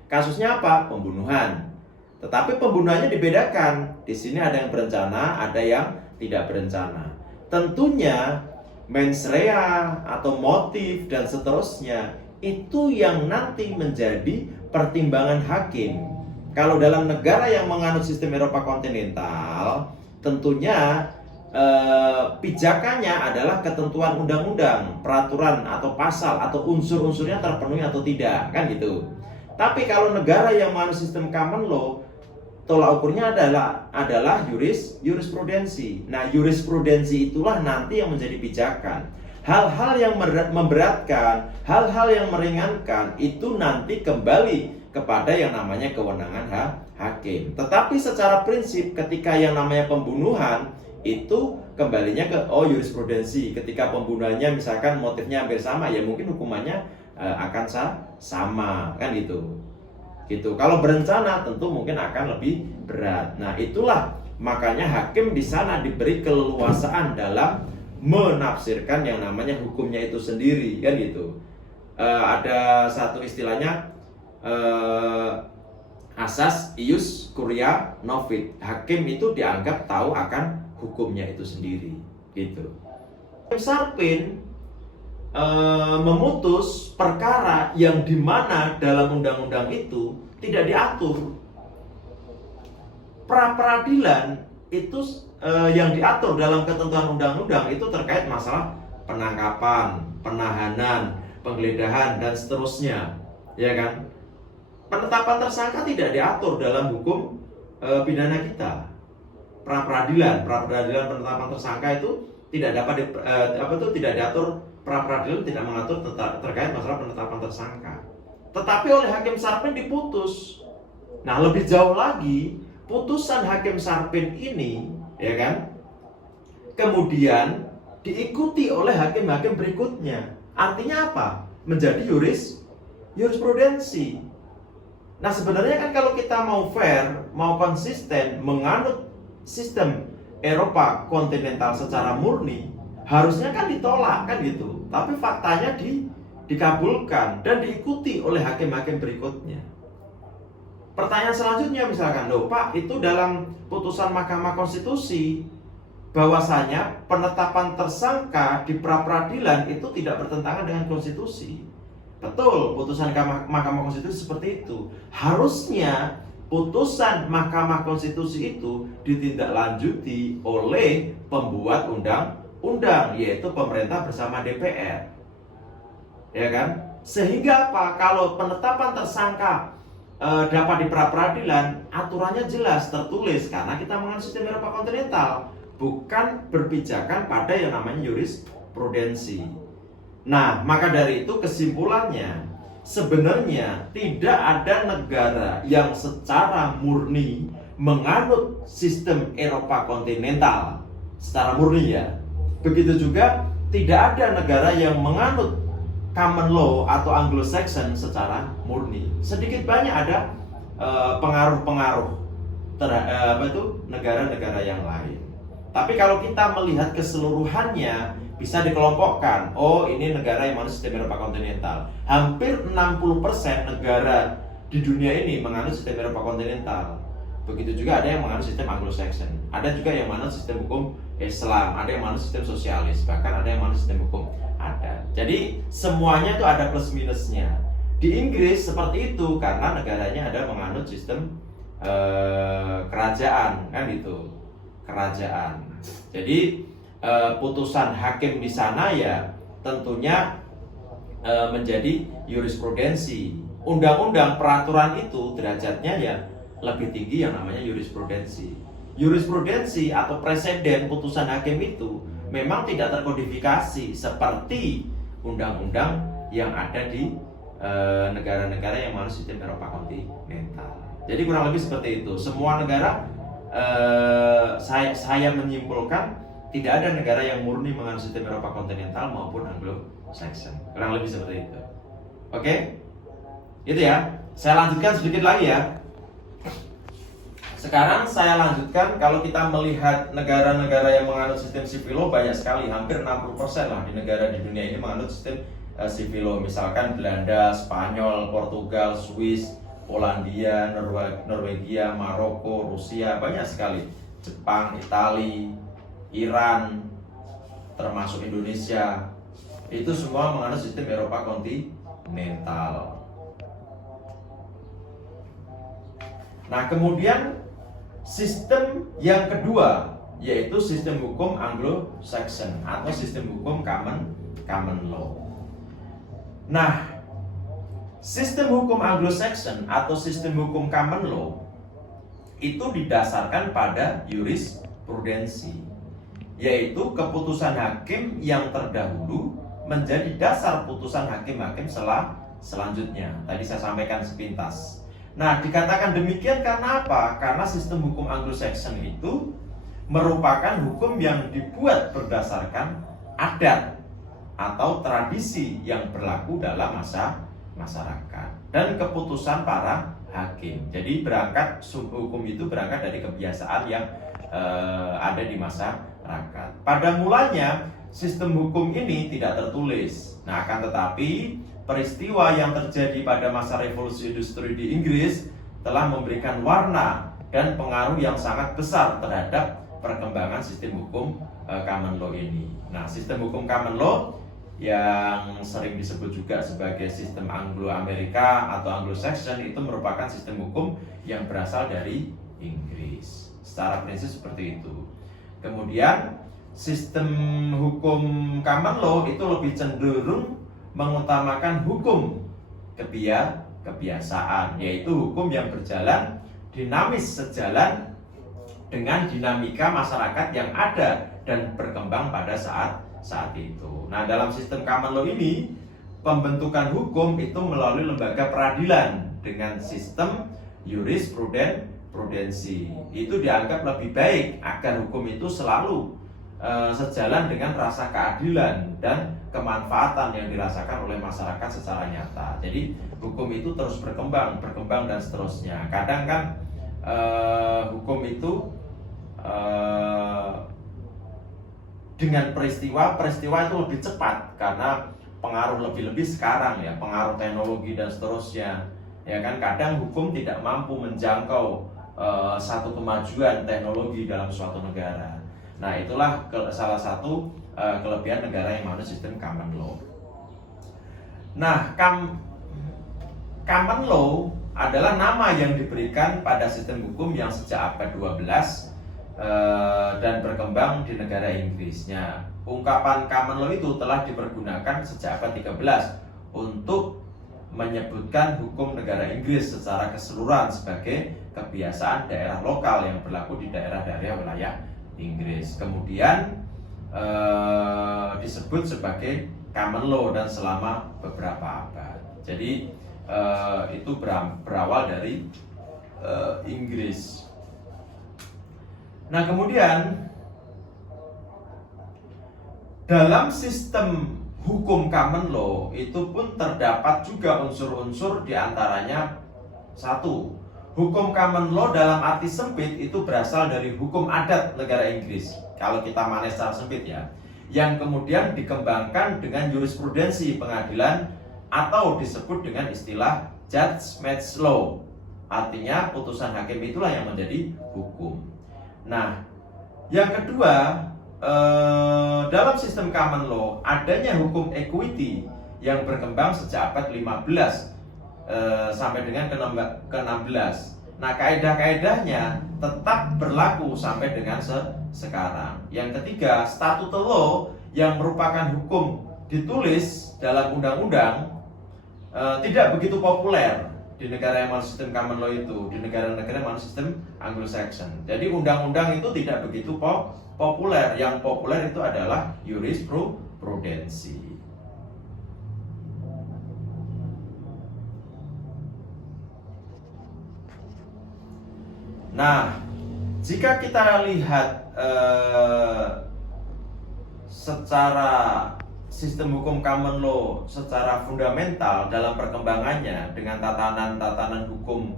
kasusnya apa? Pembunuhan. Tetapi pembunuhannya dibedakan. Di sini ada yang berencana, ada yang tidak berencana. Tentunya mens rea atau motif dan seterusnya itu yang nanti menjadi pertimbangan hakim. Kalau dalam negara yang menganut sistem Eropa kontinental, tentunya pijakannya adalah ketentuan undang-undang, peraturan atau pasal atau unsur-unsurnya terpenuhi atau tidak, kan gitu. Tapi kalau negara yang menganut sistem common law, tolak ukurnya adalah jurisprudensi. Nah, jurisprudensi itulah nanti yang menjadi pijakan. Hal-hal yang memberatkan, hal-hal yang meringankan itu nanti kembali kepada yang namanya kewenangan hakim. Tetapi secara prinsip ketika yang namanya pembunuhan itu kembalinya ke jurisprudensi. Ketika pembunuhannya misalkan motifnya hampir sama, ya mungkin hukumannya akan sama, kan gitu. gitu. Kalau berencana tentu mungkin akan lebih berat. Nah, itulah makanya hakim di sana diberi keleluasaan dalam menafsirkan yang namanya hukumnya itu sendiri, kan gitu. Ada satu istilahnya asas ius curia novit. Hakim itu dianggap tahu akan hukumnya itu sendiri, gitu. Hakim Sarpin memutus perkara yang dimana dalam undang-undang itu tidak diatur. Pra-peradilan itu yang diatur dalam ketentuan undang-undang itu terkait masalah penangkapan, penahanan, penggeledahan dan seterusnya, ya kan? Penetapan tersangka tidak diatur dalam hukum pidana kita. Pra-peradilan penetapan tersangka itu tidak dapat tidak diatur. Pra-peradilan tidak mengatur terkait masalah penetapan tersangka. Tetapi oleh Hakim Sarpin diputus. Nah, lebih jauh lagi, putusan Hakim Sarpin ini, ya kan, kemudian diikuti oleh hakim-hakim berikutnya. Artinya apa? Menjadi jurisprudensi. Nah, sebenarnya kan kalau kita mau fair, mau konsisten menganut sistem Eropa kontinental secara murni, harusnya kan ditolak, kan gitu. Tapi faktanya dikabulkan dan diikuti oleh hakim-hakim berikutnya. Pertanyaan selanjutnya misalkan, loh Pak, itu dalam putusan Mahkamah Konstitusi bahwasanya penetapan tersangka di pra-peradilan itu tidak bertentangan dengan konstitusi. Betul, putusan Mahkamah Konstitusi seperti itu. Harusnya putusan Mahkamah Konstitusi itu ditindaklanjuti oleh pembuat undang-undang, yaitu pemerintah bersama DPR, ya kan? Sehingga apa? Kalau penetapan tersangka dapat di pra-peradilan, aturannya jelas tertulis, karena kita mengenal sistem Eropa kontinental, bukan berpijakan pada yang namanya jurisprudensi. Nah, maka dari itu kesimpulannya, sebenarnya tidak ada negara yang secara murni menganut sistem Eropa kontinental secara murni, ya. Begitu juga tidak ada negara yang menganut common law atau Anglo-Saxon secara murni. Sedikit banyak ada pengaruh-pengaruh negara-negara yang lain. Tapi kalau kita melihat keseluruhannya, bisa dikelompokkan. Oh, ini negara yang menganut sistem Eropa kontinental. Hampir 60% negara di dunia ini menganut sistem Eropa kontinental. Begitu juga ada yang menganut sistem Anglo-Saxon. Ada juga yang menganut sistem hukum Islam, ada yang menganut sistem sosialis, bahkan ada yang menganut sistem hukum adat. Jadi semuanya itu ada plus minusnya. Di Inggris seperti itu karena negaranya ada menganut sistem kerajaan, kan gitu. Kerajaan. Jadi putusan hakim di sana ya tentunya menjadi jurisprudensi. Undang-undang peraturan itu derajatnya ya lebih tinggi yang namanya jurisprudensi. Jurisprudensi atau preseden putusan hakim itu memang tidak terkodifikasi seperti undang-undang yang ada di negara-negara yang menganut sistem Eropa kontinental. Jadi kurang lebih seperti itu. Semua negara saya menyimpulkan tidak ada negara yang murni menganut sistem Eropa kontinental maupun Anglo-Saxon. Kurang lebih seperti itu. Oke? Itu ya. Saya lanjutkan sedikit lagi ya. Sekarang saya lanjutkan, kalau kita melihat negara-negara yang menganut sistem civil law banyak sekali, hampir 60% lah di negara di dunia ini menganut sistem civil law. Misalkan Belanda, Spanyol, Portugal, Swiss, Polandia, Norwegia, Maroko, Rusia, banyak sekali. Jepang, Italia, Iran, termasuk Indonesia. Itu semua menganut sistem Eropa kontinental. Nah, kemudian sistem yang kedua yaitu sistem hukum Anglo-Saxon atau sistem hukum common law. Nah, sistem hukum Anglo-Saxon atau sistem hukum common law itu didasarkan pada jurisprudensi, yaitu keputusan hakim yang terdahulu menjadi dasar putusan hakim-hakim selanjutnya. Tadi saya sampaikan sepintas. Nah, dikatakan demikian karena apa? Karena sistem hukum Anglo-Saxon itu merupakan hukum yang dibuat berdasarkan adat atau tradisi yang berlaku dalam masyarakat dan keputusan para hakim. Jadi hukum itu berangkat dari kebiasaan yang ada di masyarakat. Pada mulanya sistem hukum ini tidak tertulis. Nah, akan tetapi peristiwa yang terjadi pada masa revolusi industri di Inggris telah memberikan warna dan pengaruh yang sangat besar terhadap perkembangan sistem hukum common law ini. Nah, sistem hukum common law yang sering disebut juga sebagai sistem Anglo-Amerika atau Anglo-Saxon itu merupakan sistem hukum yang berasal dari Inggris. Secara prinsip seperti itu. Kemudian sistem hukum common law itu lebih cenderung mengutamakan hukum kebiasaan, yaitu hukum yang berjalan dinamis sejalan dengan dinamika masyarakat yang ada dan berkembang pada saat itu. Nah, dalam sistem common law ini pembentukan hukum itu melalui lembaga peradilan dengan sistem jurisprudensi. Itu dianggap lebih baik agar hukum itu selalu sejalan dengan rasa keadilan dan kemanfaatan yang dirasakan oleh masyarakat secara nyata. Jadi hukum itu terus berkembang dan seterusnya. Kadang kan hukum itu dengan peristiwa itu lebih cepat karena pengaruh lebih-lebih sekarang ya, pengaruh teknologi dan seterusnya. Ya kan, kadang hukum tidak mampu menjangkau satu kemajuan teknologi dalam suatu negara. Nah, itulah salah satu kelebihan negara yang menganut sistem common law. Nah, common law adalah nama yang diberikan pada sistem hukum yang sejak abad 12 dan berkembang di negara Inggrisnya. Ungkapan common law itu telah dipergunakan sejak abad 13 untuk menyebutkan hukum negara Inggris secara keseluruhan sebagai kebiasaan daerah lokal yang berlaku di daerah-daerah wilayah Inggris. Kemudian disebut sebagai common law dan selama beberapa abad. Jadi itu berawal dari Inggris. Nah, kemudian dalam sistem hukum common law itu pun terdapat juga unsur-unsur diantaranya satu, hukum common law dalam arti sempit itu berasal dari hukum adat negara Inggris. Kalau kita maknai secara sempit ya, yang kemudian dikembangkan dengan jurisprudensi pengadilan atau disebut dengan istilah judgment law. Artinya putusan hakim itulah yang menjadi hukum. Nah, yang kedua, dalam sistem common law adanya hukum equity yang berkembang sejak abad 15 sampai dengan ke-16. Nah, kaedah-kaedahnya tetap berlaku sampai dengan sekarang. Yang ketiga, statute law yang merupakan hukum ditulis dalam undang-undang tidak begitu populer di negara yang menganut sistem common law itu, di negara-negara yang menganut sistem Anglo-Saxon. Jadi undang-undang itu tidak begitu populer. Yang populer itu adalah jurisprudensi. Nah, jika kita lihat secara sistem hukum common law secara fundamental dalam perkembangannya dengan tatanan hukum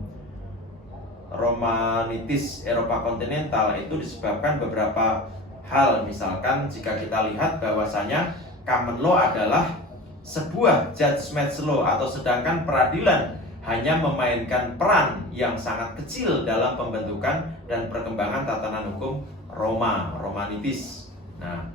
Romanitis Eropa kontinental itu disebabkan beberapa hal. Misalkan jika kita lihat bahwasanya common law adalah sebuah judgment law, atau sedangkan peradilan hanya memainkan peran yang sangat kecil dalam pembentukan dan perkembangan tatanan hukum Romanitis. Nah,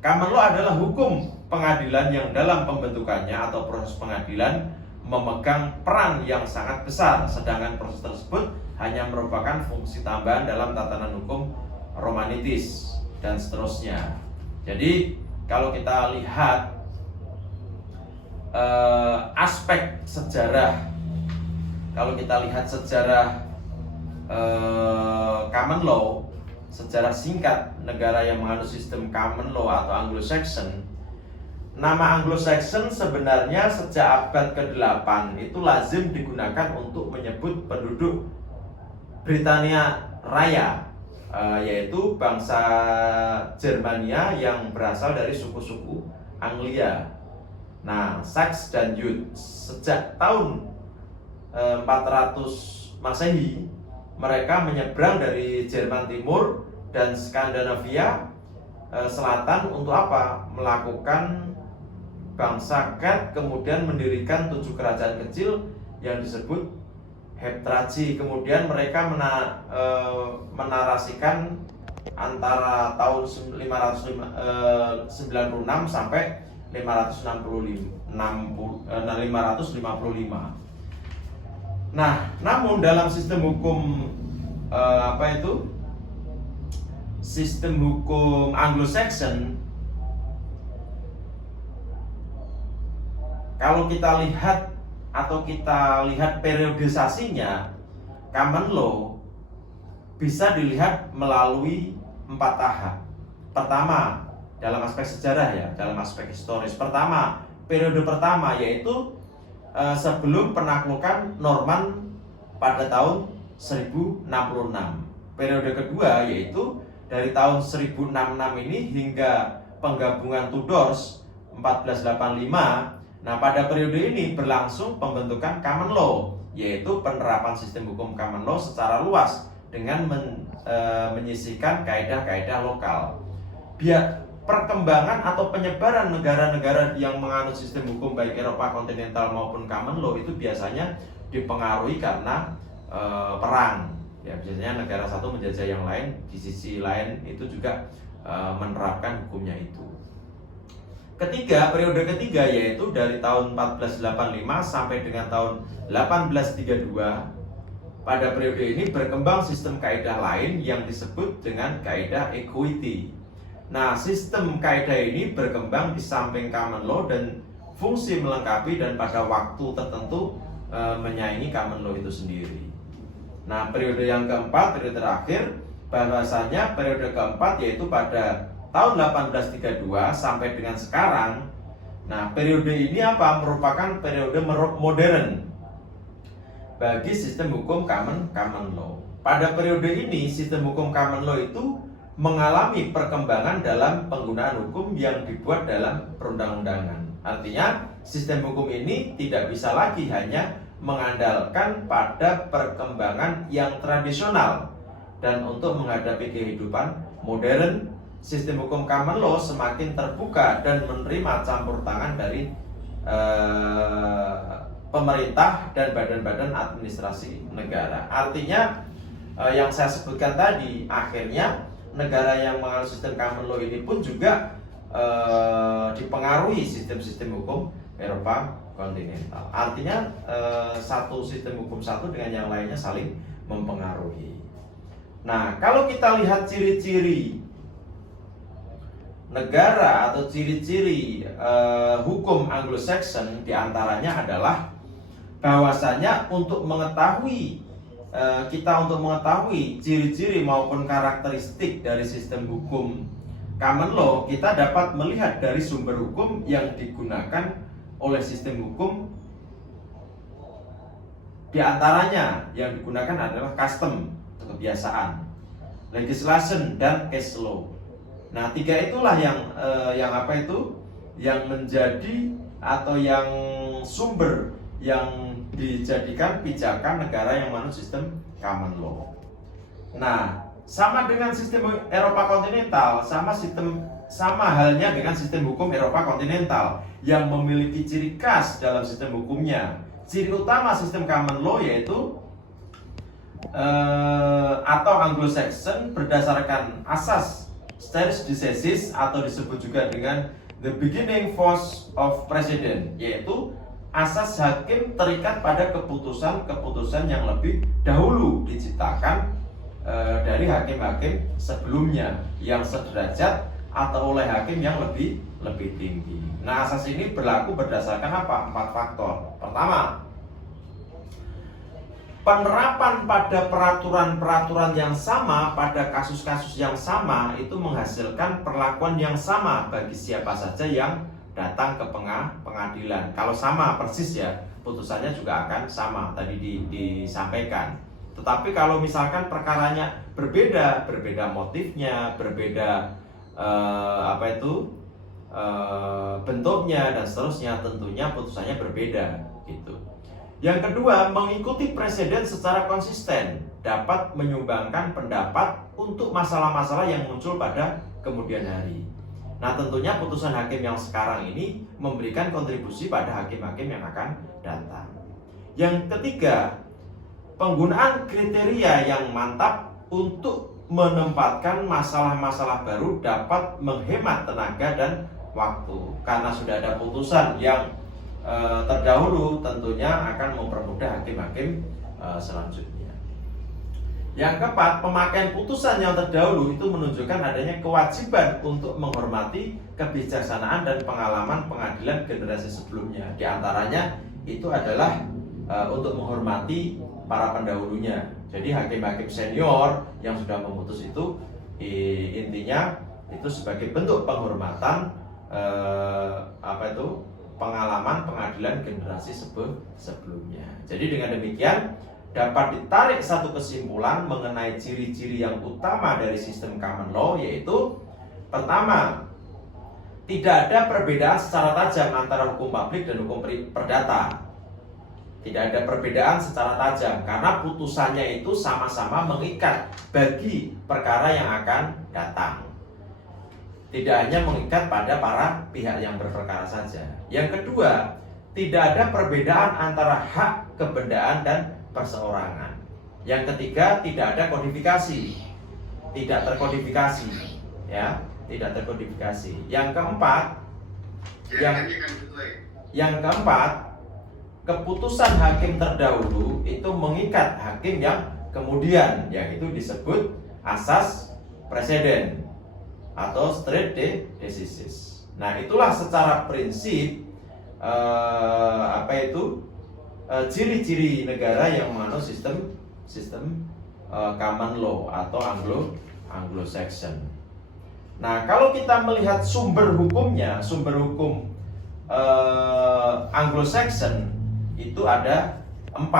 common law adalah hukum pengadilan yang dalam pembentukannya atau proses pengadilan memegang peran yang sangat besar, sedangkan proses tersebut hanya merupakan fungsi tambahan dalam tatanan hukum Romanitis dan seterusnya. Jadi kalau kita lihat aspek sejarah, kalau kita lihat sejarah common law, sejarah singkat negara yang menganut sistem common law atau Anglo-Saxon. Nama Anglo-Saxon sebenarnya sejak abad ke-8 itu lazim digunakan untuk menyebut penduduk Britania Raya, yaitu bangsa Germania yang berasal dari suku-suku Anglia. Nah, Sax dan Jute sejak tahun 400 Masehi, mereka menyeberang dari Jerman Timur dan Skandinavia Selatan untuk apa? Melakukan bangsa Ket, kemudian mendirikan 7 kerajaan kecil yang disebut Heptarchy. Kemudian mereka menarasikan antara tahun 596 sampai 555. Nah, namun dalam sistem hukum sistem hukum Anglo-Saxon, kalau kita lihat periodisasinya, common law bisa dilihat melalui 4 tahap. Pertama, dalam aspek sejarah ya, dalam aspek historis. Pertama, periode pertama yaitu sebelum penaklukan Norman pada tahun 1066. Periode kedua yaitu dari tahun 1066 ini hingga penggabungan Tudors 1485. Nah, pada periode ini berlangsung pembentukan common law, yaitu penerapan sistem hukum common law secara luas dengan menyisihkan kaidah-kaidah lokal. Biar perkembangan atau penyebaran negara-negara yang menganut sistem hukum baik Eropa kontinental maupun common law itu biasanya dipengaruhi karena perang. Ya, biasanya negara satu menjajah yang lain, di sisi lain itu juga menerapkan hukumnya itu. Periode ketiga yaitu dari tahun 1485 sampai dengan tahun 1832. Pada periode ini berkembang sistem kaidah lain yang disebut dengan kaidah equity. Nah, sistem kaidah ini berkembang di samping common law dan fungsi melengkapi dan pada waktu tertentu menyaingi common law itu sendiri. Nah, periode yang keempat, periode terakhir, bahwasanya periode keempat yaitu pada tahun 1832 sampai dengan sekarang. Nah, periode ini merupakan periode modern bagi sistem hukum common law. Pada periode ini, sistem hukum common law itu mengalami perkembangan dalam penggunaan hukum yang dibuat dalam perundang-undangan. Artinya, sistem hukum ini tidak bisa lagi hanya mengandalkan pada perkembangan yang tradisional, dan untuk menghadapi kehidupan modern, sistem hukum common law semakin terbuka dan menerima campur tangan dari pemerintah dan badan-badan administrasi negara. Artinya yang saya sebutkan tadi, akhirnya negara yang menganut sistem common law ini pun juga dipengaruhi sistem-sistem hukum Eropa kontinental. Artinya satu sistem hukum satu dengan yang lainnya saling mempengaruhi. Nah, kalau kita lihat ciri-ciri negara atau ciri-ciri hukum Anglo-Saxon, diantaranya adalah bahwasanya untuk mengetahui ciri-ciri maupun karakteristik dari sistem hukum common law, kita dapat melihat dari sumber hukum yang digunakan oleh sistem hukum. Di antaranya yang digunakan adalah custom atau kebiasaan, legislation, dan case law. Nah, 3 itulah yang menjadi atau yang sumber yang dijadikan pijakan negara yang menganut sistem common law. Nah, sama dengan sistem Eropa kontinental, sama halnya dengan sistem hukum Eropa kontinental yang memiliki ciri khas dalam sistem hukumnya. Ciri utama sistem common law yaitu atau Anglo-Saxon berdasarkan asas stare decisis atau disebut juga dengan the beginning force of precedent, yaitu asas hakim terikat pada keputusan-keputusan yang lebih dahulu diciptakan dari hakim-hakim sebelumnya yang sederajat atau oleh hakim yang lebih tinggi. Nah, asas ini berlaku berdasarkan 4 faktor. Pertama, penerapan pada peraturan-peraturan yang sama pada kasus-kasus yang sama itu menghasilkan perlakuan yang sama bagi siapa saja yang datang ke pengadilan. Kalau sama persis ya, putusannya juga akan sama, tadi disampaikan. Tetapi kalau misalkan perkaranya berbeda motifnya, berbeda bentuknya dan seterusnya, tentunya putusannya berbeda gitu. Yang kedua, mengikuti presiden secara konsisten dapat menyumbangkan pendapat untuk masalah-masalah yang muncul pada kemudian hari. Nah, tentunya putusan hakim yang sekarang ini memberikan kontribusi pada hakim-hakim yang akan datang. Yang ketiga, penggunaan kriteria yang mantap untuk menempatkan masalah-masalah baru dapat menghemat tenaga dan waktu. Karena sudah ada putusan yang terdahulu, tentunya akan mempermudah hakim-hakim selanjutnya. Yang keempat, pemakaian putusan yang terdahulu itu menunjukkan adanya kewajiban untuk menghormati kebijaksanaan dan pengalaman pengadilan generasi sebelumnya. Di antaranya itu adalah untuk menghormati para pendahulunya. Jadi hakim-hakim senior yang sudah memutus itu intinya itu sebagai bentuk penghormatan pengalaman pengadilan generasi sebelumnya. Jadi dengan demikian dapat ditarik satu kesimpulan mengenai ciri-ciri yang utama dari sistem common law, yaitu pertama, tidak ada perbedaan secara tajam antara hukum publik dan hukum perdata. Tidak ada perbedaan secara tajam karena putusannya itu sama-sama mengikat bagi perkara yang akan datang. Tidak hanya mengikat pada para pihak yang berperkara saja. Yang kedua, tidak ada perbedaan antara hak kebendaan dan perseorangan. Yang ketiga, tidak ada kodifikasi, tidak terkodifikasi, ya, tidak terkodifikasi. Yang keempat, keputusan hakim terdahulu itu mengikat hakim yang kemudian, yaitu disebut asas preseden atau straight decisis. Nah, itulah secara prinsip ciri-ciri negara yang menganut sistem common law atau Anglo-Saxon. Nah, kalau kita melihat sumber hukumnya, sumber hukum Anglo-Saxon itu ada 4.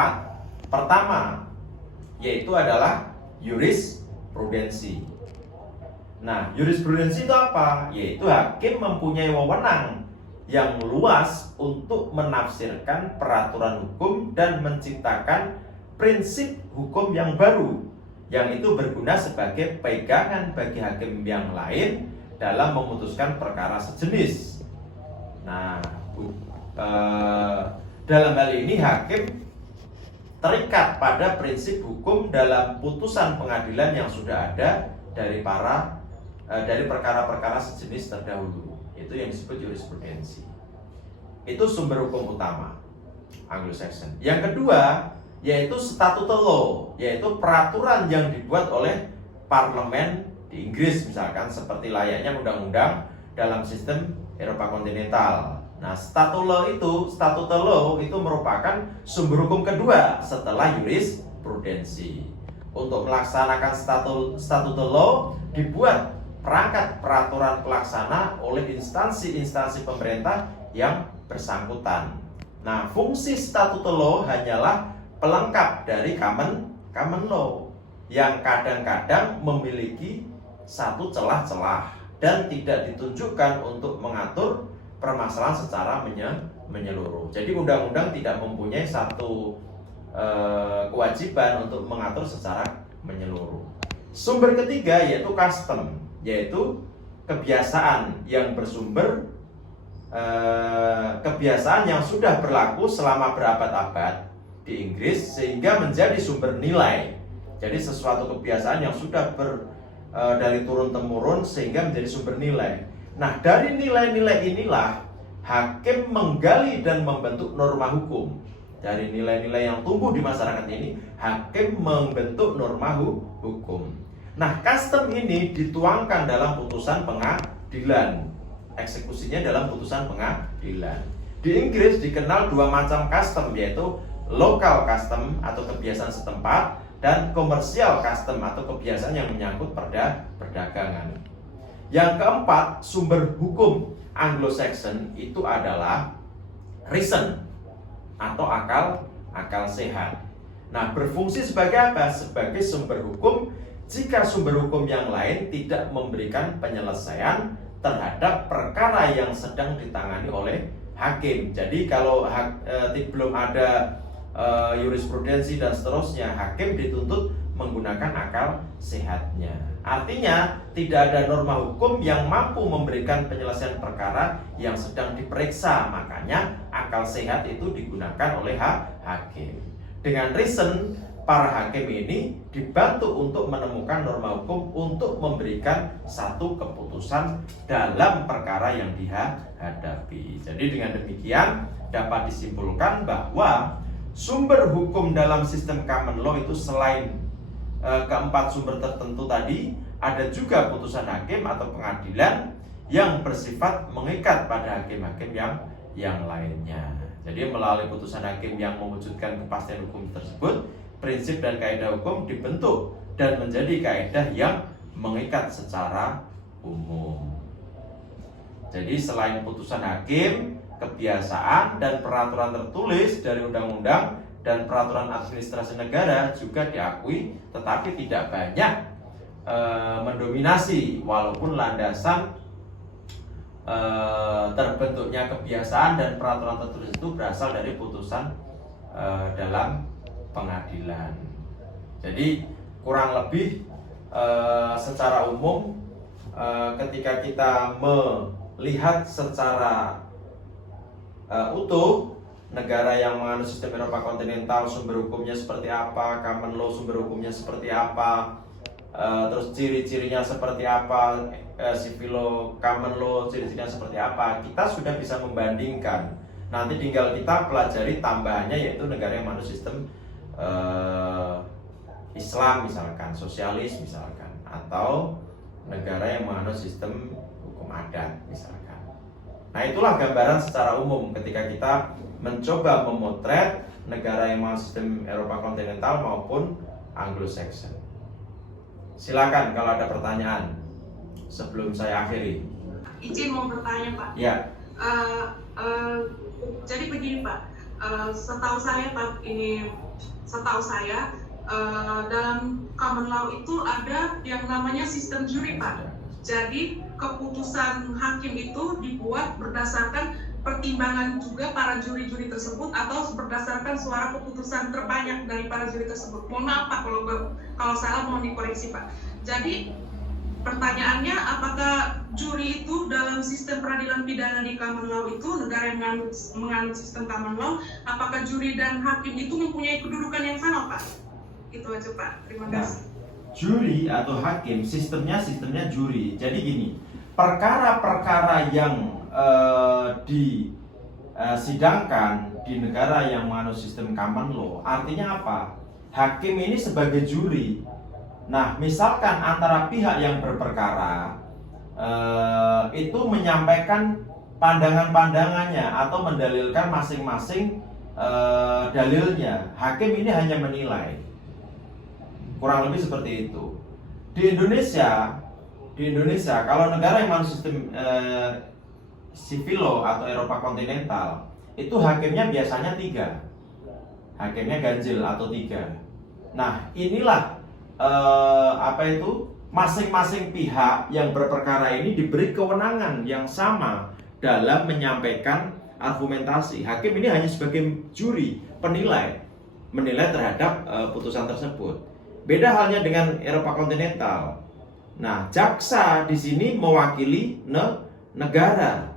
Pertama, yaitu adalah jurisprudensi. Nah, jurisprudensi itu apa? Yaitu hakim mempunyai wewenang yang luas untuk menafsirkan peraturan hukum dan menciptakan prinsip hukum yang baru, yang itu berguna sebagai pegangan bagi hakim yang lain dalam memutuskan perkara sejenis. Nah, dalam hal ini hakim terikat pada prinsip hukum dalam putusan pengadilan yang sudah ada dari perkara-perkara sejenis terdahulu. Itu yang disebut jurisprudensi. Itu sumber hukum utama Anglo-Saxon. Yang kedua, yaitu statutory law, yaitu peraturan yang dibuat oleh parlemen di Inggris misalkan, seperti layaknya undang-undang dalam sistem Eropa kontinental. Nah, statutory law itu merupakan sumber hukum kedua setelah jurisprudensi. Untuk melaksanakan statutory law dibuat perangkat peraturan pelaksana oleh instansi-instansi pemerintah yang bersangkutan. Nah, fungsi statutory law hanyalah pelengkap dari common law yang kadang-kadang memiliki satu celah-celah dan tidak ditunjukkan untuk mengatur permasalahan secara menyeluruh. Jadi undang-undang tidak mempunyai satu kewajiban untuk mengatur secara menyeluruh. Sumber ketiga yaitu custom, yaitu kebiasaan yang bersumber kebiasaan yang sudah berlaku selama berabad-abad di Inggris sehingga menjadi sumber nilai. Jadi sesuatu kebiasaan yang sudah dari turun temurun sehingga menjadi sumber nilai. Nah, dari nilai-nilai inilah hakim menggali dan membentuk norma hukum. Dari nilai-nilai yang tumbuh di masyarakat ini, hakim membentuk norma hukum. Nah, custom ini dituangkan dalam putusan pengadilan. Eksekusinya dalam putusan pengadilan. Di Inggris dikenal 2 macam custom, yaitu local custom atau kebiasaan setempat dan commercial custom atau kebiasaan yang menyangkut perdagangan. Yang keempat, sumber hukum Anglo-Saxon itu adalah reason atau akal sehat. Nah, berfungsi sebagai apa? Sebagai sumber hukum jika sumber hukum yang lain tidak memberikan penyelesaian terhadap perkara yang sedang ditangani oleh hakim. Jadi kalau belum ada jurisprudensi dan seterusnya, hakim dituntut menggunakan akal sehatnya. Artinya tidak ada norma hukum yang mampu memberikan penyelesaian perkara yang sedang diperiksa. Makanya akal sehat itu digunakan oleh hakim. Dengan reason, para hakim ini dibantu untuk menemukan norma hukum untuk memberikan satu keputusan dalam perkara yang dihadapi. Jadi dengan demikian dapat disimpulkan bahwa sumber hukum dalam sistem common law itu selain keempat sumber tertentu tadi, ada juga putusan hakim atau pengadilan yang bersifat mengikat pada hakim-hakim yang lainnya. Jadi melalui putusan hakim yang mewujudkan kepastian hukum tersebut, prinsip dan kaidah hukum dibentuk dan menjadi kaidah yang mengikat secara umum. Jadi selain putusan hakim, kebiasaan dan peraturan tertulis dari undang-undang dan peraturan administrasi negara juga diakui, tetapi tidak banyak mendominasi, walaupun landasan terbentuknya kebiasaan dan peraturan tertulis itu berasal dari putusan dalam pengadilan. Jadi kurang lebih secara umum ketika kita melihat secara utuh negara yang menganut sistem Eropa kontinental, sumber hukumnya seperti apa, common law sumber hukumnya seperti apa, terus ciri-cirinya seperti apa, civil law, common law ciri-cirinya seperti apa, kita sudah bisa membandingkan. Nanti tinggal kita pelajari tambahannya, yaitu negara yang menganut sistem Islam misalkan, sosialis misalkan, atau negara yang menganut sistem hukum adat misalkan. Nah, itulah gambaran secara umum ketika kita mencoba memotret negara yang menganut sistem Eropa kontinental maupun Anglo-Saxon. Silakan kalau ada pertanyaan sebelum saya akhiri. Izin mau bertanya, Pak. Ya. Jadi begini, Pak. Setahu saya dalam common law itu ada yang namanya sistem juri, Pak. Jadi keputusan hakim itu dibuat berdasarkan pertimbangan juga para juri-juri tersebut atau berdasarkan suara keputusan terbanyak dari para juri tersebut. Mohon maaf Pak kalau salah, mohon dikoreksi Pak. Jadi pertanyaannya, apakah juri itu dalam sistem peradilan pidana di common law itu, negara yang menganut sistem common law, apakah juri dan hakim itu mempunyai kedudukan yang sama Pak? Itu aja Pak, terima kasih. Juri atau hakim sistemnya juri. Jadi gini, perkara-perkara yang disidangkan di negara yang menganut sistem common law, artinya apa? Hakim ini sebagai juri. Nah, misalkan antara pihak yang berperkara itu menyampaikan pandangan-pandangannya atau mendalilkan masing-masing dalilnya, hakim ini hanya menilai. Kurang lebih seperti itu. Di Indonesia kalau negara yang menganut sistem civil law atau Eropa kontinental, itu hakimnya biasanya 3. Hakimnya ganjil atau 3. Nah, inilah masing-masing pihak yang berperkara ini diberi kewenangan yang sama dalam menyampaikan argumentasi. Hakim ini hanya sebagai juri, menilai terhadap putusan tersebut. Beda halnya dengan Eropa kontinental. Nah, jaksa di sini mewakili negara.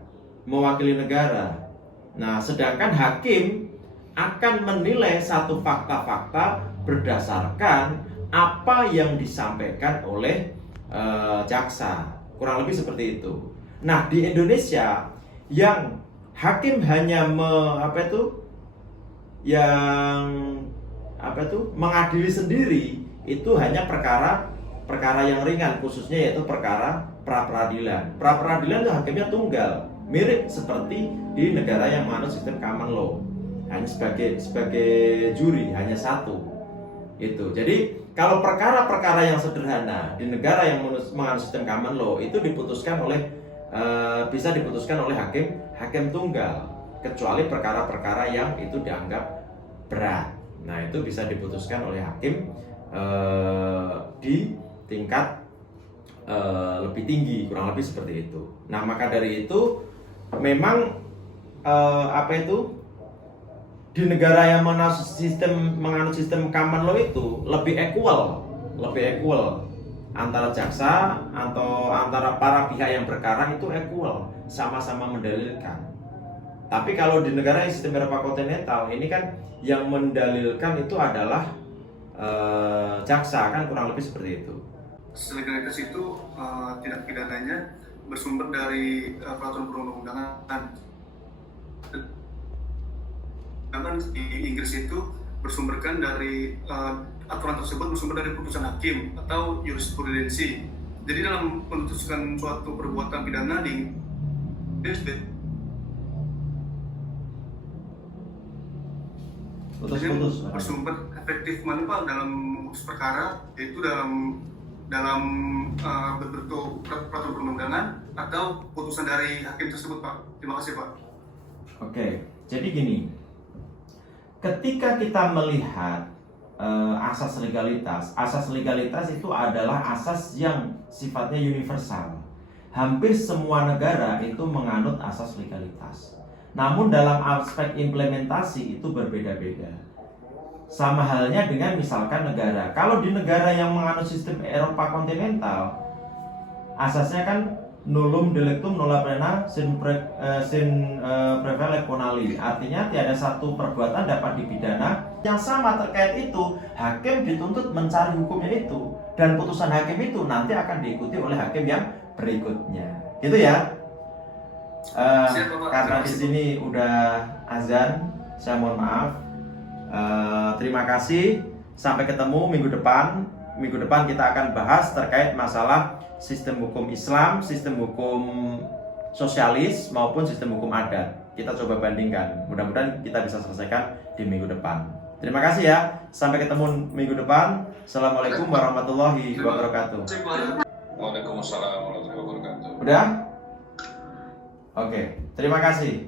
Nah, sedangkan hakim akan menilai satu fakta-fakta berdasarkan apa yang disampaikan oleh jaksa. Kurang lebih seperti itu. Nah, di Indonesia yang hakim hanya mengadili sendiri, itu hanya perkara yang ringan, khususnya yaitu perkara pra-peradilan. Pra-peradilan itu hakimnya tunggal, mirip seperti di negara yang menganut sistem common law, hanya sebagai juri, hanya 1. Itu. Jadi kalau perkara-perkara yang sederhana di negara yang menganut sistem common law itu bisa diputuskan oleh hakim tunggal, kecuali perkara-perkara yang itu dianggap berat. Nah, itu bisa diputuskan oleh hakim di tingkat lebih tinggi, kurang lebih seperti itu. Nah, maka dari itu memang di negara yang menganut sistem common law itu lebih equal antara jaksa atau antara para pihak yang berkarang itu equal, sama-sama mendalilkan. Tapi kalau di negara yang sistem Eropa kontinental ini kan yang mendalilkan itu adalah jaksa, kan kurang lebih seperti itu. Legalitas itu tindak pidananya bersumber dari peraturan perundang-undangan. Sedangkan di Inggris itu bersumberkan dari aturan tersebut bersumber dari putusan hakim atau jurisprudensi. Jadi dalam memutuskan suatu perbuatan pidana di Putus-putus. bersumber efektif mana Pak dalam memutus perkara, yaitu dalam bentuk peraturan perundang-undangan atau putusan dari hakim tersebut Pak. Terima kasih Pak. Oke, jadi gini, ketika kita melihat asas legalitas itu adalah asas yang sifatnya universal. Hampir semua negara itu menganut asas legalitas. Namun dalam aspek implementasi itu berbeda-beda. Sama halnya dengan misalkan negara. Kalau di negara yang menganut sistem Eropa kontinental, asasnya kan nullum delictum nulla pena sin prevale ponali. Artinya tiada satu perbuatan dapat dipidana. Yang sama terkait itu, hakim dituntut mencari hukumnya itu, dan putusan hakim itu nanti akan diikuti oleh hakim yang berikutnya. Gitu ya. Karena di sini udah azan, saya mohon maaf. Terima kasih. Sampai ketemu minggu depan. Minggu depan kita akan bahas terkait masalah sistem hukum Islam, sistem hukum sosialis maupun sistem hukum adat. Kita coba bandingkan. Mudah-mudahan kita bisa selesaikan di minggu depan. Terima kasih ya. Sampai ketemu minggu depan. Assalamualaikum warahmatullahi wabarakatuh. Waalaikumsalam warahmatullahi wabarakatuh. Udah? Oke, terima kasih.